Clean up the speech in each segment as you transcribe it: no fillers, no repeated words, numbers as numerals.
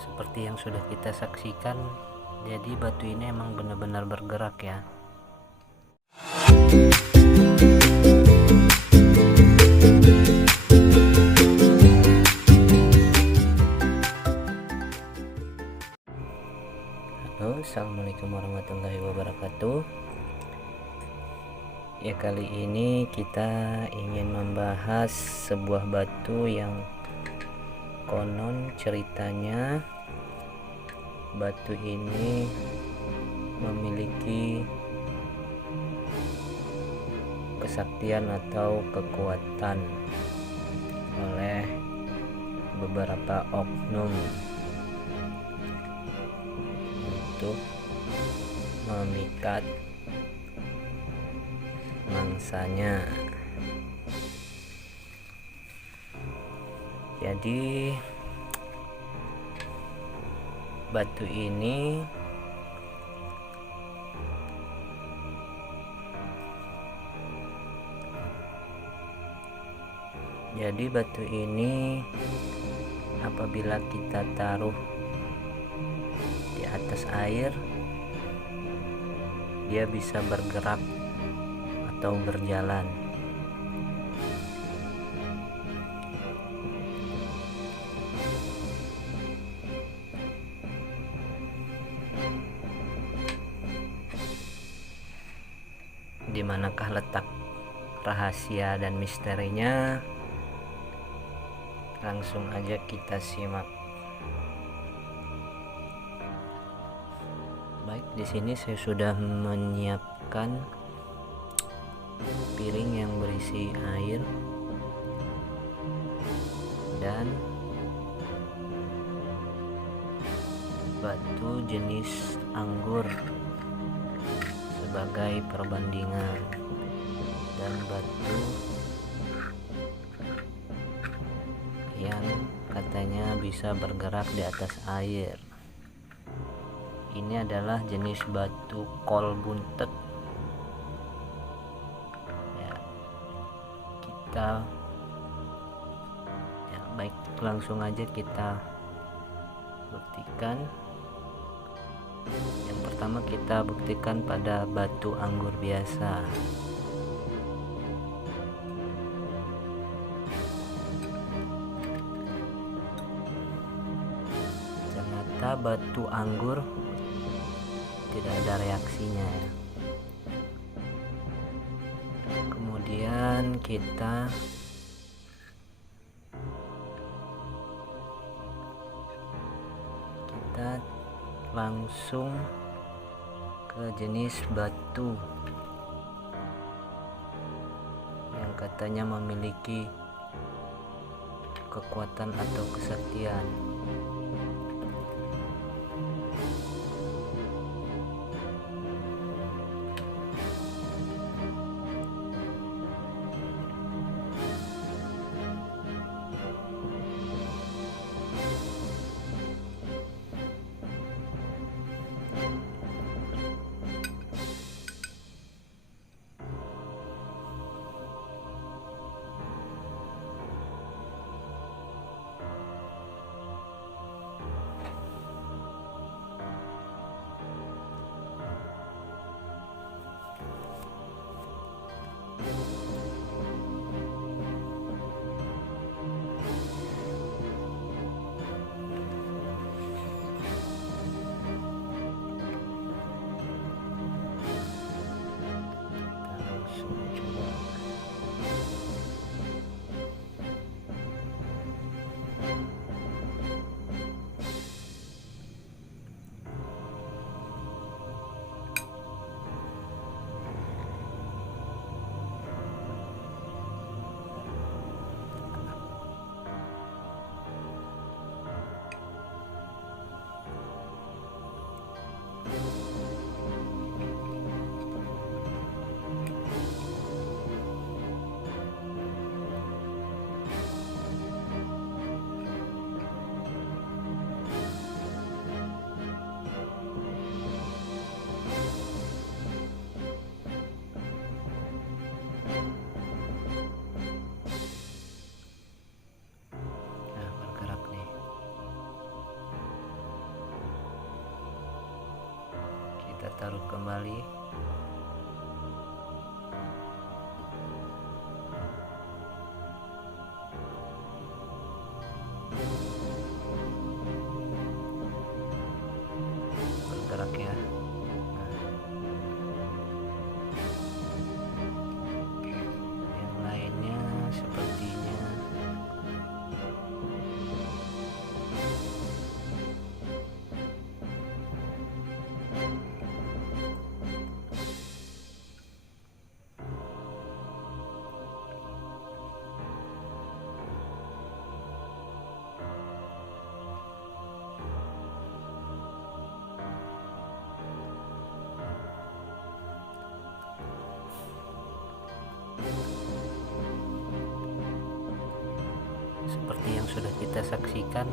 seperti yang sudah kita saksikan, jadi batu ini emang benar-benar bergerak ya. Halo, assalamualaikum warahmatullahi wabarakatuh. Ya, kali ini kita ingin membahas sebuah batu yang konon ceritanya batu ini memiliki kesaktian atau kekuatan oleh beberapa oknum untuk memikat mangsanya. Jadi batu ini apabila kita taruh di atas air, dia bisa bergerak atau berjalan. Di manakah letak rahasia dan misterinya? Langsung aja kita simak. Baik, di sini saya sudah menyiapkan piring yang berisi air dan batu jenis anggur sebagai perbandingan, dan batu yang katanya bisa bergerak di atas air. Ini adalah jenis batu kol buntet ya. Baik, langsung aja kita buktikan. Yang pertama kita buktikan pada batu anggur biasa. Ternyata batu anggur tidak ada reaksinya ya. Kemudian kita langsung ke jenis batu yang katanya memiliki kekuatan atau kesaktian. taruh kembali. Bergerak ya. Yang lainnya sepertinya seperti yang sudah kita saksikan.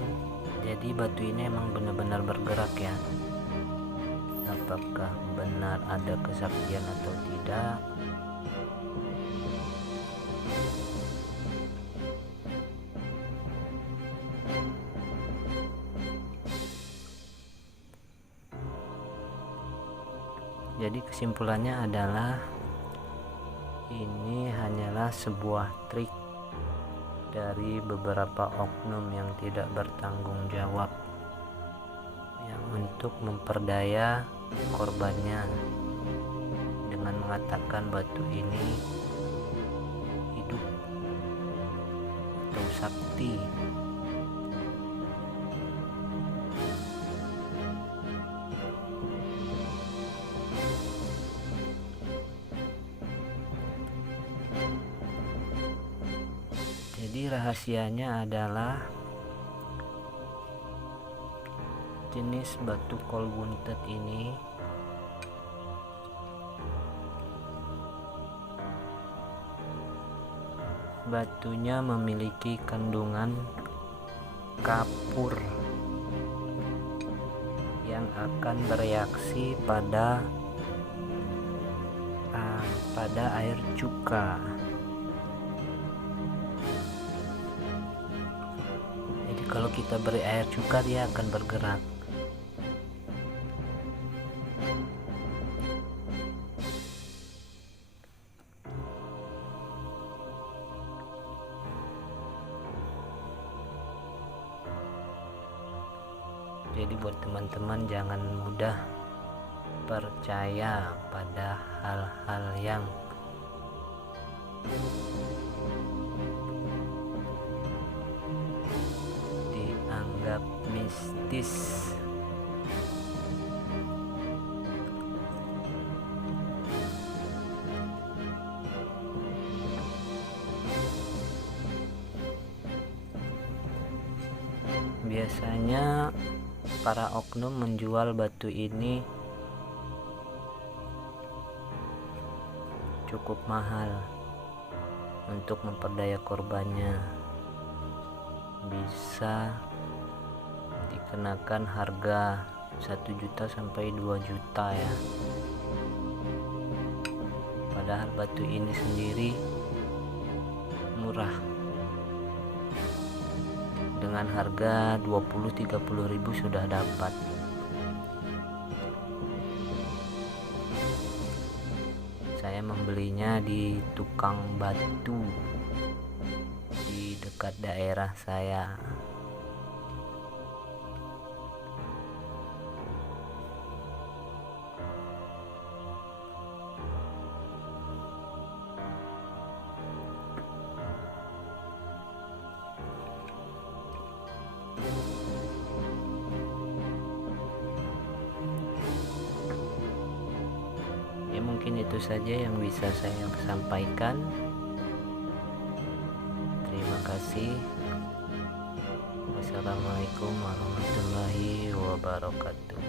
Jadi batu ini emang benar-benar bergerak ya. Apakah benar ada kesaktian atau tidak? Jadi kesimpulannya adalah ini hanyalah sebuah trik dari beberapa oknum yang tidak bertanggung jawab yang untuk memperdaya korbannya dengan mengatakan batu ini hidup atau sakti. Jadi rahasianya adalah jenis batu kolbuntet ini batunya memiliki kandungan kapur yang akan bereaksi pada air cuka. Jadi kalau kita beri air cuka dia akan bergerak. Jadi buat teman-teman jangan mudah percaya pada hal-hal yang dianggap mistis. Biasanya para oknum menjual batu ini cukup mahal untuk memperdaya korbannya, bisa dikenakan harga 1 juta sampai 2 juta ya. Padahal batu ini sendiri murah, dengan harga 20-30 ribu sudah dapat. Saya membelinya di tukang batu di dekat daerah saya. Ya mungkin itu saja yang bisa saya sampaikan. Terima kasih. Wassalamualaikum warahmatullahi wabarakatuh.